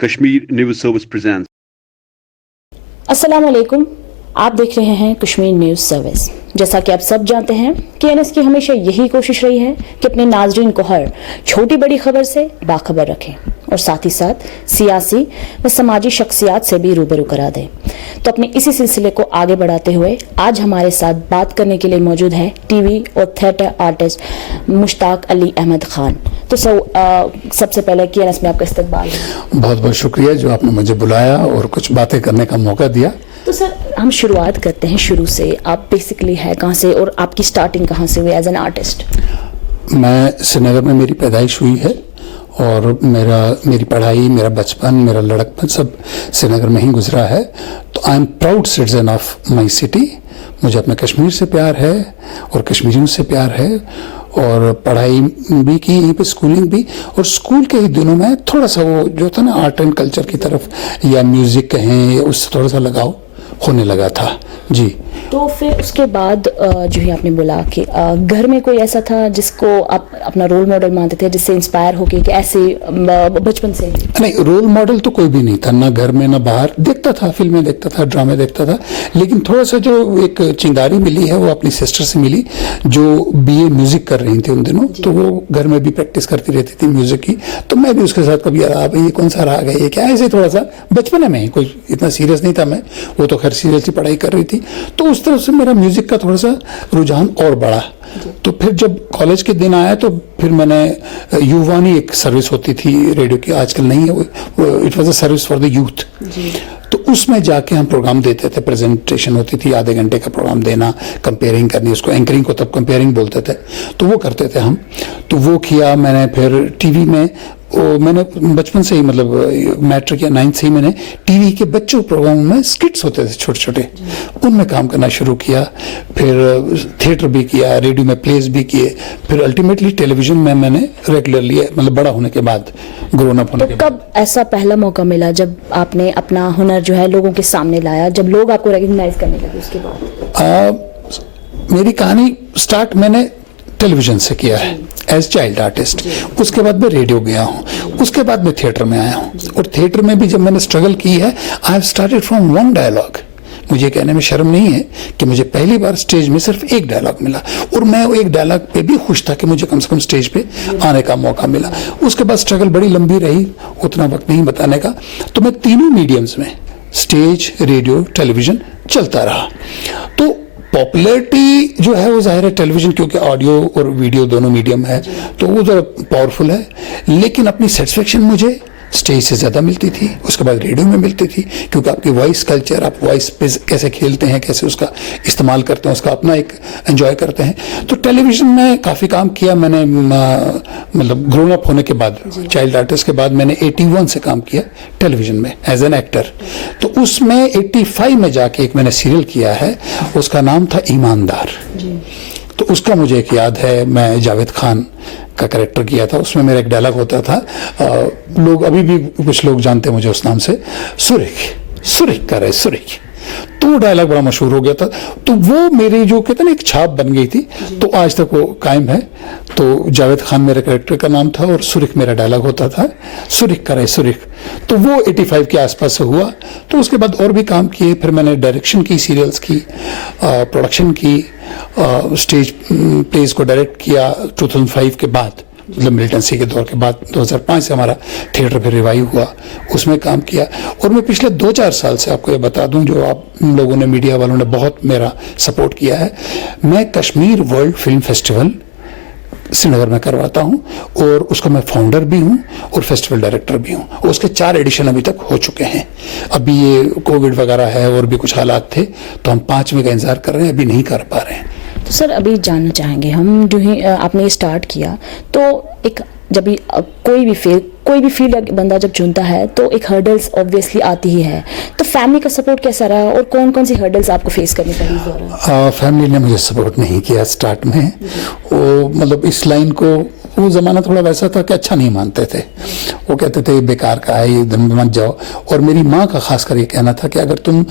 Kashmir News Service presents. अस्सलाम वालेकुम। आप देख रहे हैं कश्मीर न्यूज़ सर्विस। जैसा कि आप सब जानते हैं KNS की हमेशा यही कोशिश रही है कि अपने नाजरीन को हर छोटी बड़ी खबर से बाखबर रखें और साथ ही साथ सियासी व समाजी शख्सियात से भी रूबरू करा दें। तो अपने इसी सिलसिले को आगे बढ़ाते हुए आज हमारे साथ बात करने के लिए मौजूद है टीवी और थिएटर आर्टिस्ट मुश्ताक अली अहमद खान। तो सबसे पहले KNS में आपका इस्तकबाल है। बहुत बहुत शुक्रिया जो आपने मुझे बुलाया और कुछ बातें करने का मौका दिया। तो सर हम शुरुआत करते हैं शुरू से। आप बेसिकली है कहाँ से और आपकी स्टार्टिंग कहाँ से हुई एज एन आर्टिस्ट? मैं श्रीनगर में मेरी पैदाइश हुई है और मेरी पढ़ाई, मेरा बचपन, मेरा लड़कपन सब श्रीनगर में ही गुजरा है। तो I am proud citizen of my city. मुझे अपने कश्मीर से प्यार है और कश्मीरियों से प्यार है और पढ़ाई भी की यहीं पे, स्कूलिंग भी। और स्कूल के ही दिनों में थोड़ा सा वो जो था ना आर्ट एंड कल्चर की तरफ या म्यूजिक कहें या उससे थोड़ा सा लगाव होने लगा था जी। तो फिर उसके बाद जो है आपने बोला कि घर में कोई ऐसा था जिसको आप अपना रोल मॉडल मानते थे, जिससे इंस्पायर होके कि ऐसे बचपन से? नहीं, रोल मॉडल तो कोई भी नहीं था, ना घर में ना बाहर। देखता था, फिल्में देखता था, ड्रामे देखता था, लेकिन थोड़ा सा जो एक चिंगारी मिली है वो अपनी सिस्टर से मिली जो BA म्यूजिक कर रही थी उन दिनों। तो वो घर में भी प्रैक्टिस करती रहती थी म्यूजिक की, तो मैं भी उसके साथ कभी भाई ये कौन सा राग है, ये क्या, ऐसे थोड़ा सा बचपन में, कोई इतना सीरियस नहीं था मैं। वो तो खैर सीरियसली पढ़ाई कर रही थी, तो उस तरफ से मेरा म्यूजिक का थोड़ा सा रुझान और बढ़ा। तो फिर जब कॉलेज के दिन आया तो फिर मैंने युवानी एक सर्विस होती थी रेडियो की, आजकल नहीं है वो, it was a service for the youth. तो उसमें जाके हम प्रोग्राम देते थे, प्रेजेंटेशन होती थी, आधे घंटे का प्रोग्राम देना, कंपेयरिंग करनी, उसको एंकरिंग को तब कंपेयरिंग बोलते थे, तो वो करते थे हम। तो वो किया मैंने। फिर टीवी में मैंने बचपन से ही, मतलब मैट्रिक या 9th से ही मैंने टीवी के बच्चों प्रोग्राम में स्किट्स होते थे छोटे छोटे, उनमें काम करना शुरू किया। फिर थिएटर भी किया, रेडियो में प्लेस भी किए, फिर अल्टीमेटली टेलीविजन में मैंने रेगुलरली, मतलब बड़ा होने के बाद, ग्रोन अप होने के बाद। कब ऐसा पहला मौका मिला जब आपने अपना हुनर जो है लोगों के सामने लाया, जब लोग आपको रिकॉग्नाइज करने लगे? उसके बाद मेरी कहानी स्टार्ट मैंने टेलीविजन से किया है एज चाइल्ड आर्टिस्ट। उसके बाद मैं रेडियो गया हूँ, उसके बाद मैं थिएटर में आया हूँ। और थिएटर में भी जब मैंने स्ट्रगल की है, I have started from one dialogue. मुझे कहने में शर्म नहीं है कि मुझे पहली बार स्टेज में सिर्फ एक डायलॉग मिला और मैं वो एक डायलॉग पे भी खुश था कि मुझे कम से कम स्टेज पे आने का मौका मिला। उसके बाद स्ट्रगल बड़ी लंबी रही, उतना वक्त नहीं बताने का। तो मैं तीनों मीडियम्स में, स्टेज, रेडियो, टेलीविजन, चलता रहा। तो पॉपुलैरिटी जो है वो जाहिर है टेलीविजन, क्योंकि ऑडियो और वीडियो दोनों मीडियम है तो वो ज़रा पावरफुल है, लेकिन अपनी सेटिस्फेक्शन मुझे स्टेज से ज़्यादा मिलती थी, उसके बाद रेडियो में मिलती थी, क्योंकि आपकी वॉइस कल्चर, आप वॉइस पे कैसे खेलते हैं, कैसे उसका इस्तेमाल करते हैं, उसका अपना एक एंजॉय करते हैं। तो टेलीविजन में काफ़ी काम किया मैंने, मतलब ग्रोन अप होने के बाद, चाइल्ड आर्टिस्ट के बाद मैंने 81 से काम किया टेलीविजन में एज एन एक्टर। तो उसमें 85 में जाके एक मैंने सीरियल किया है, उसका नाम था ईमानदार। तो उसका मुझे एक याद है, मैं जावेद खान का कैरेक्टर किया था। उसमें मेरा एक डायलॉग होता था, लोग अभी भी कुछ लोग जानते हैं मुझे उस नाम से, सुरिख सुरिख कर रहे सुरिख। तो वो डायलॉग बड़ा मशहूर हो गया था। तो वो मेरी जो कहते ना एक छाप बन गई थी, तो आज तक वो कायम है। तो जावेद खान मेरे कैरेक्टर का नाम था और सुरिख मेरा डायलॉग होता था, सुरिख करे सुरिख। तो वो 85 के आसपास से हुआ। तो उसके बाद और भी काम किए, फिर मैंने डायरेक्शन की, सीरियल्स की, प्रोडक्शन की, स्टेज प्लेस को डायरेक्ट किया 2005 के बाद, मतलब मिलिटेंसी के दौर के बाद। 2005 से हमारा थिएटर फिर रिवाइव हुआ, उसमें काम किया। और मैं पिछले 2-4 साल से आपको ये बता दूं, जो आप लोगों ने, मीडिया वालों ने बहुत मेरा सपोर्ट किया है, मैं Kashmir world film festival Srinagar में करवाता हूं और उसका मैं फाउंडर भी हूं और फेस्टिवल डायरेक्टर भी हूं। उसके 4 एडिशन अभी तक हो चुके हैं। अभी ये कोविड वगैरह है और भी कुछ हालात थे, तो हम 5वें का इंतजार कर रहे हैं, अभी नहीं कर पा रहे हैं। तो सर अभी जानना चाहेंगे हम, जो ही आपने स्टार्ट किया, तो एक जब भी कोई भी फील्ड बंदा जब चुनता है तो एक हर्डल्स ऑब्वियसली आती ही है। तो फैमिली का सपोर्ट कैसा रहा और कौन कौन सी हर्डल्स आपको फेस करनी पड़ी? फैमिली ने मुझे सपोर्ट नहीं किया स्टार्ट में। वो मतलब इस लाइन को, वो ज़माना थोड़ा वैसा था कि अच्छा नहीं मानते थे। वो कहते थे बेकार का है, ये मत जाओ। और मेरी माँ का खासकर ये कहना था कि अगर तुम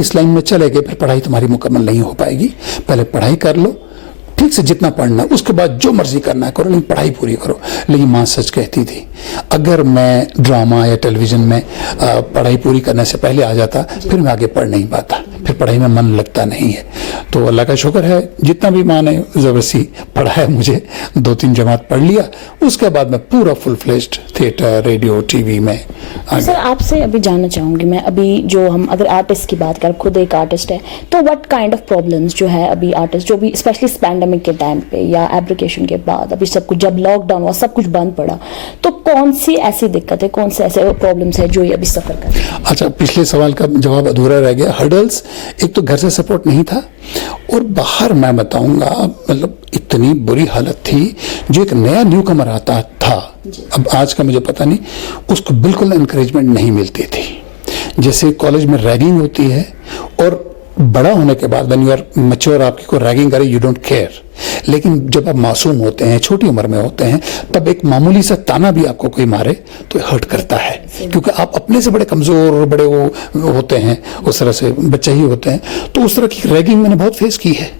इस लाइन में चले गए फिर पढ़ाई तुम्हारी मुकम्मल नहीं हो पाएगी, पहले पढ़ाई कर लो, ठीक से जितना पढ़ना है, उसके बाद जो मर्जी करना है करो, लेकिन पढ़ाई पूरी करो। लेकिन माँ सच कहती थी, अगर मैं ड्रामा या टेलीविजन में पढ़ाई पूरी करने से पहले आ जाता फिर मैं आगे पढ़ नहीं पाता, फिर पढ़ाई में मन लगता नहीं है। तो अल्लाह का शुक्र है, जितना भी माँ ने ज़बरदस्ती पढ़ाया मुझे, 2-3 जमात पढ़ लिया, उसके बाद मैं पूरा full fledged theatre, radio, TV में आगे। सर आपसे अभी जानना चाहूँगी मैं, अभी जो हम अगर आर्टिस्ट की बात करें, खुद एक आर्टिस्ट है, तो व्हाट काइंड ऑफ प्रॉब्लम्स जो है अभी आर्टिस्ट जो भी स्पेशली पैंडेमिक के टाइम पे या एब्रिकेशन के बाद, अभी सब कुछ जब लॉकडाउन हुआ, सब कुछ बंद पड़ा, तो कौन सी ऐसी दिक्कत है, कौन से ऐसे प्रॉब्लम्स है जो ये अभी सफर कर रहे हैं? अच्छा, पिछले सवाल का जवाब अधूरा रह गया। हर्डल्स, एक तो घर से सपोर्ट नहीं था, और बाहर मैं बताऊंगा मतलब इतनी बुरी हालत थी। जो एक नया न्यू कमर आता था, अब आज का मुझे पता नहीं, उसको बिल्कुल एनकरेजमेंट नहीं मिलती थी। जैसे कॉलेज में रैगिंग होती है, और बड़ा होने के बाद व्हेन यू आर मैच्योर, आपकी को रैगिंग करे यू डोंट केयर, लेकिन जब आप मासूम होते हैं, छोटी उम्र में होते हैं, तब एक मामूली सा ताना भी आपको कोई मारे तो हर्ट करता है, क्योंकि आप अपने से बड़े कमजोर और बड़े वो होते हैं, उस तरह से बच्चे ही होते हैं। तो उस तरह की रैगिंग मैंने बहुत फेस की है,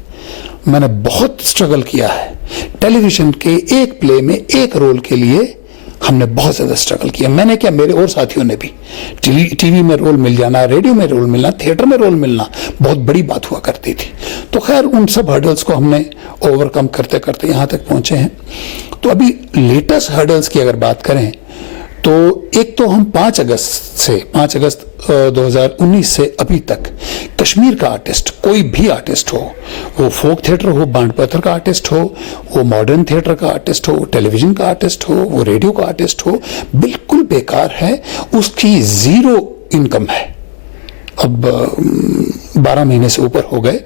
मैंने बहुत स्ट्रगल किया है। टेलीविजन के एक प्ले में एक रोल के लिए हमने बहुत ज्यादा स्ट्रगल किया, मैंने क्या, मेरे और साथियों ने भी। टीवी में रोल मिल जाना, रेडियो में रोल मिलना, थिएटर में रोल मिलना बहुत बड़ी बात हुआ करती थी। तो खैर उन सब हर्डल्स को हमने ओवरकम करते करते यहाँ तक पहुंचे हैं। तो अभी लेटेस्ट हर्डल्स की अगर बात करें तो एक तो हम 5 अगस्त 2019 से अभी तक कश्मीर का आर्टिस्ट, कोई भी आर्टिस्ट हो, वो फोक थिएटर हो, बांड पत्थर का आर्टिस्ट हो, वो मॉडर्न थिएटर का आर्टिस्ट हो, टेलीविजन का आर्टिस्ट हो, वो रेडियो का आर्टिस्ट हो, बिल्कुल बेकार है, उसकी 0 इनकम है। अब 12 महीने से ऊपर हो गए।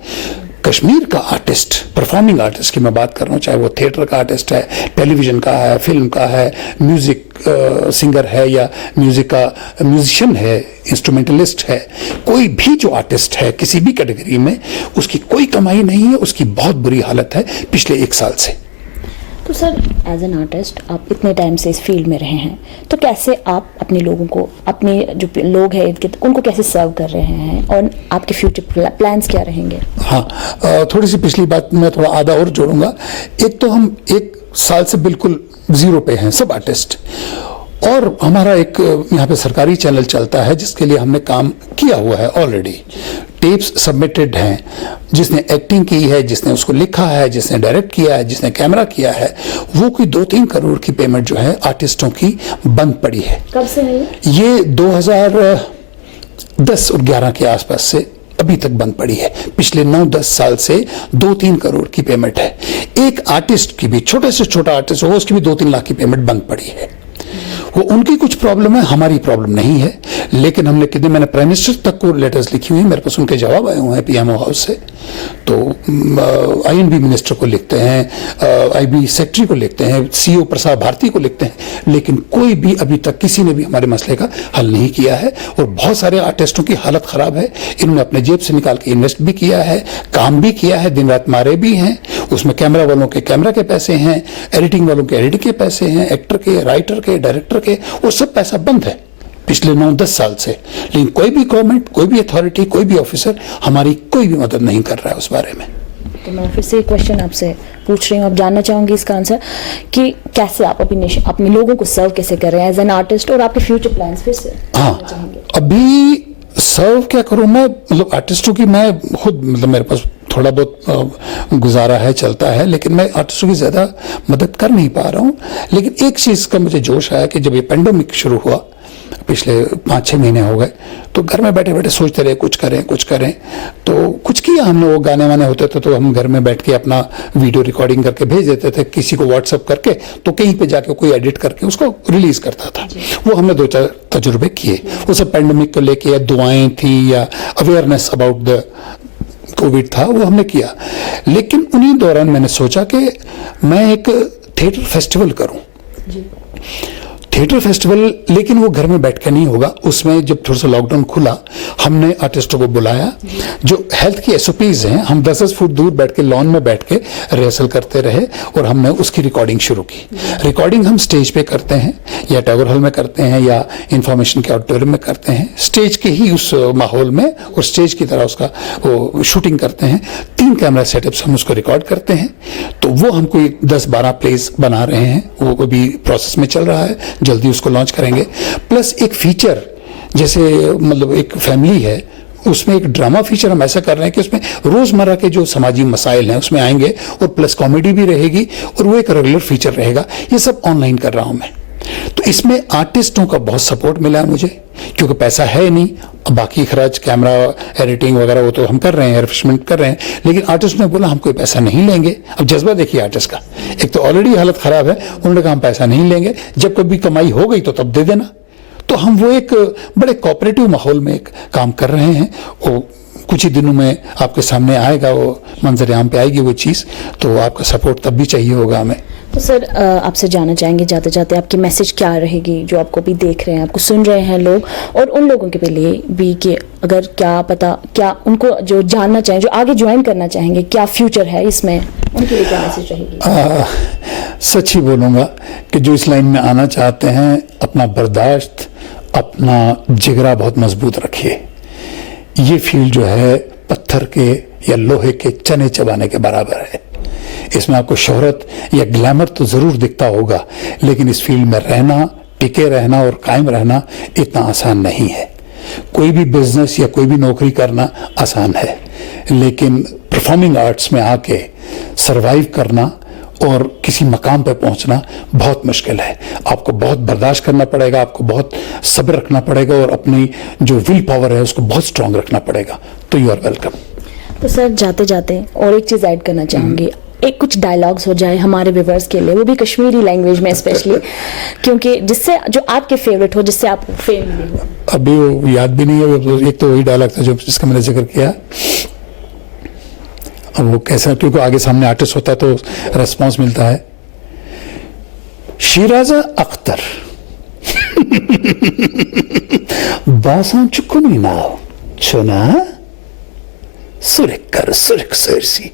कश्मीर का आर्टिस्ट, परफॉर्मिंग आर्टिस्ट की मैं बात कर रहा हूँ, चाहे वो थिएटर का आर्टिस्ट है, टेलीविजन का है, फिल्म का है, म्यूजिक सिंगर है, या म्यूजिशियन है, इंस्ट्रूमेंटलिस्ट है, कोई भी जो आर्टिस्ट है किसी भी कैटेगरी में, उसकी कोई कमाई नहीं है, उसकी बहुत बुरी हालत है पिछले 1 साल से। तो सर एज एन आर्टिस्ट आप इतने टाइम से इस फील्ड में रहे हैं, तो कैसे आप अपने लोगों को, अपने जो लोग हैं उनको कैसे सर्व कर रहे हैं, और आपके फ्यूचर प्लान्स क्या रहेंगे? हाँ, थोड़ी सी पिछली बात में थोड़ा आधा और जोड़ूंगा। एक तो हम 1 साल से बिल्कुल 0 पे हैं सब आर्टिस्ट, और हमारा एक यहाँ पे सरकारी चैनल चलता है जिसके लिए हमने काम किया हुआ है ऑलरेडी। टेप्स सबमिटेड हैं, जिसने एक्टिंग की है, जिसने उसको लिखा है, जिसने डायरेक्ट किया है, जिसने कैमरा किया है, वो कोई 2-3 करोड़ की पेमेंट जो है आर्टिस्टों की बंद पड़ी है। कब से है ये 2010 और 11 के आसपास से अभी तक बंद पड़ी है। पिछले 9-10 साल से 2-3 करोड़ की पेमेंट है। एक आर्टिस्ट की भी, छोटे से छोटा आर्टिस्ट हो, उसकी भी 2-3 लाख की पेमेंट बंद पड़ी है। वो उनकी कुछ प्रॉब्लम है, हमारी प्रॉब्लम नहीं है। लेकिन हमने कितने, मैंने प्राइम मिनिस्टर तक को लेटर्स लिखी हुई, मेरे पास उनके जवाब आए हुए हैं पीएमओ हाउस से। तो आईएनबी मिनिस्टर को लिखते हैं, आईबी सेक्रेटरी को लिखते हैं, सीईओ प्रसाद भारती को लिखते हैं, लेकिन कोई भी अभी तक किसी ने भी हमारे मसले का हल नहीं किया है। और बहुत सारे आर्टिस्टों की हालत खराब है, इन्होंने अपने जेब से निकाल के इन्वेस्ट भी किया है, काम भी किया है, दिन रात मारे भी हैं। उसमें कैमरा वालों के कैमरा के पैसे हैं, एडिटिंग वालों के एडिटिंग के पैसे हैं, एक्टर के, राइटर के, डायरेक्टर के, वो सब पैसा बंद है पिछले 9-10 साल से। लेकिन कोई भी गवर्नमेंट, कोई भी अथॉरिटी, कोई भी ऑफिसर हमारी कोई भी मदद नहीं कर रहा है उस बारे में। तो मैं फिर से एक क्वेश्चन आपसे पूछ रही हूँ, आप जानना चाहूंगी इसका आंसर, कि कैसे आप अपने लोगों को सर्व कैसे कर रहे हैं एज एन आर्टिस्ट, और आपके फ्यूचर प्लान्स फिर से। हाँ, अभी सर्व क्या करूं मैं, मतलब आर्टिस्टों की मैं खुद, मतलब मेरे पास थोड़ा बहुत गुजारा है, चलता है, लेकिन मैं आर्टिस्टों की ज़्यादा मदद कर नहीं पा रहा हूँ। लेकिन एक चीज़ का मुझे जोश आया कि जब ये पेंडेमिक शुरू हुआ, पिछले 5-6 महीने हो गए, तो घर में बैठे बैठे सोचते रहे कुछ करें कुछ करें। तो कुछ किया हमने, वो गाने वाने होते थे तो हम घर में बैठ के अपना वीडियो रिकॉर्डिंग करके भेज देते थे, किसी को व्हाट्सएप करके, तो कहीं पे जाके कोई एडिट करके उसको रिलीज करता था। वो हमने 2-4 तजुर्बे किए, वो सब पेंडेमिक को लेके, या दुआएं थी या अवेयरनेस अबाउट द कोविड था, वो हमने किया। लेकिन उन्हीं दौरान मैंने सोचा कि मैं एक थिएटर फेस्टिवल करूं। थिएटर फेस्टिवल, लेकिन वो घर में बैठ के नहीं होगा। उसमें जब थोड़ा सा लॉकडाउन खुला, हमने आर्टिस्टों को बुलाया। जो हेल्थ की एसओपीज हैं, हम 10-10 फुट दूर बैठ के लॉन में बैठ के रिहर्सल करते रहे और हमने उसकी रिकॉर्डिंग शुरू की। रिकॉर्डिंग हम स्टेज पे करते हैं या टैगोर हॉल में करते हैं या इंफॉर्मेशन के ऑडिटोरियम में करते हैं, स्टेज के ही उस माहौल में और स्टेज की तरह उसका वो शूटिंग करते हैं। 3 कैमरा सेटअप्स हम उसको रिकॉर्ड करते हैं। तो वो हम कोई 10-12 प्लेस बना रहे हैं, वो अभी प्रोसेस में चल रहा है, जल्दी उसको लॉन्च करेंगे। प्लस एक फीचर, जैसे मतलब एक फैमिली है, उसमें एक ड्रामा फीचर हम ऐसा कर रहे हैं कि उसमें रोजमर्रा के जो सामाजिक मसाइल हैं उसमें आएंगे और प्लस कॉमेडी भी रहेगी और वो एक रेगुलर फीचर रहेगा। ये सब ऑनलाइन कर रहा हूं मैं। तो इसमें आर्टिस्टों का बहुत सपोर्ट मिला है मुझे, क्योंकि पैसा है नहीं। अब बाकी खर्च, कैमरा, एडिटिंग वगैरह वो तो हम कर रहे हैं, रिफ्रेशमेंट कर रहे हैं, लेकिन आर्टिस्ट ने बोला हम कोई पैसा नहीं लेंगे। अब जज्बा देखिए आर्टिस्ट का, एक तो ऑलरेडी हालत खराब है, उन्होंने कहा हम पैसा नहीं लेंगे, जब कभी कमाई हो गई तो तब दे देना। तो हम वो एक बड़े कोऑपरेटिव माहौल में एक काम कर रहे हैं। वो कुछ ही दिनों में आपके सामने आएगा, वो मंजर-ए-आम पे आएगी वो चीज़, तो आपका सपोर्ट तब भी चाहिए होगा हमें। तो सर आपसे जानना चाहेंगे जाते जाते आपकी मैसेज क्या रहेगी, जो आपको भी देख रहे हैं, आपको सुन रहे हैं लोग, और उन लोगों के लिए भी कि अगर क्या उनको जो जानना चाहें, जो आगे ज्वाइन करना चाहेंगे, क्या फ्यूचर है इसमें, उनके लिए क्या मैसेज रहेगी? सच ही बोलूँगा कि जो इस लाइन में आना चाहते हैं, अपना बर्दाश्त, अपना जिगरा बहुत मजबूत रखिए। ये फील्ड जो है पत्थर के या लोहे के चने चबाने के बराबर है। इसमें आपको शोहरत या ग्लैमर तो जरूर दिखता होगा, लेकिन इस फील्ड में रहना, टिके रहना और कायम रहना इतना आसान नहीं है। कोई भी बिजनेस या कोई भी नौकरी करना आसान है, लेकिन परफॉर्मिंग आर्ट्स में आके सरवाइव करना और किसी मकाम पे पहुंचना बहुत मुश्किल है। आपको बहुत बर्दाश्त करना पड़ेगा, आपको बहुत सब्र रखना पड़ेगा और अपनी जो विल पावर है उसको बहुत स्ट्रांग रखना पड़ेगा। तो यू आर वेलकम। तो सर जाते जाते और एक चीज़ ऐड करना चाहूँगी, एक कुछ डायलॉग्स हो जाए हमारे व्यूवर्स के लिए, वो भी कश्मीरी लैंग्वेज में स्पेशली, क्योंकि जिससे जो आपके फेवरेट हो, जिससे आप फेम मिले हो। अभी वो याद भी नहीं है। एक तो वही डायलॉग था जो जिसका मैंने जिक्र किया। अब वो कैसा, क्योंकि आगे सामने आर्टिस्ट होता है तो रेस्पॉन्स मिलता है। शिराजा अख्तर बासां चुकुनी नाव चुना सुरिक कर सुरिक सरसी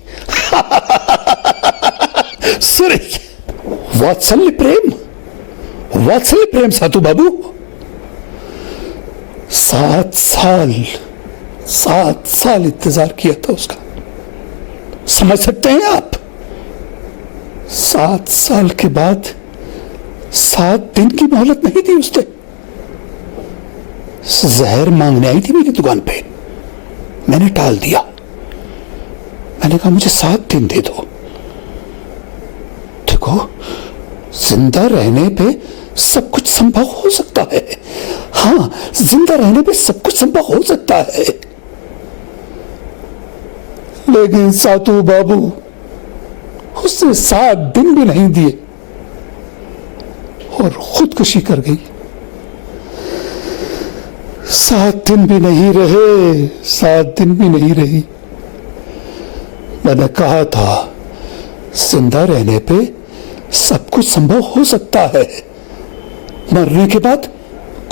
सुरिक वात्सल्य प्रेम सातू बाबू। 7 साल इंतजार किया था उसका, समझ सकते हैं आप? 7 साल के बाद 7 दिन की मोहलत नहीं दी उसने। जहर मांगने आई थी मेरी दुकान पे, मैंने टाल दिया। मैंने कहा मुझे 7 दिन दे दो। देखो, जिंदा रहने पे सब कुछ संभव हो सकता है। हाँ, जिंदा रहने पे सब कुछ संभव हो सकता है, लेकिन सातू बाबू उसने 7 दिन भी नहीं दिए और खुदकुशी कर गई। 7 दिन भी नहीं रहे, 7 दिन भी नहीं रही। मैंने कहा था जिंदा रहने पे सब कुछ संभव हो सकता है, मरने के बाद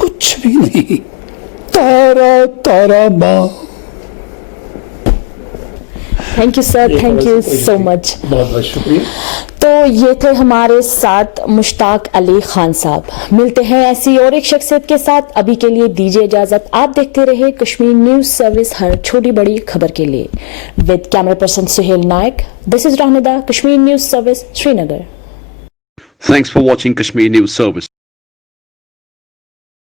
कुछ भी नहीं। तारा तारा माँ। Thank you sir, thank you so much. बहुत बहुत शुक्रिया। तो ये थे हमारे साथ मुश्ताक अली खान साहब। मिलते हैं ऐसी और एक शख्सियत के साथ, अभी के लिए दीजिए इजाजत। आप देखते रहे कश्मीर न्यूज सर्विस, हर छोटी बड़ी खबर के लिए। With camera person Suhail Nayak, this is Rahmida, Kashmir news service, Srinagar. Thanks for watching Kashmir News Service.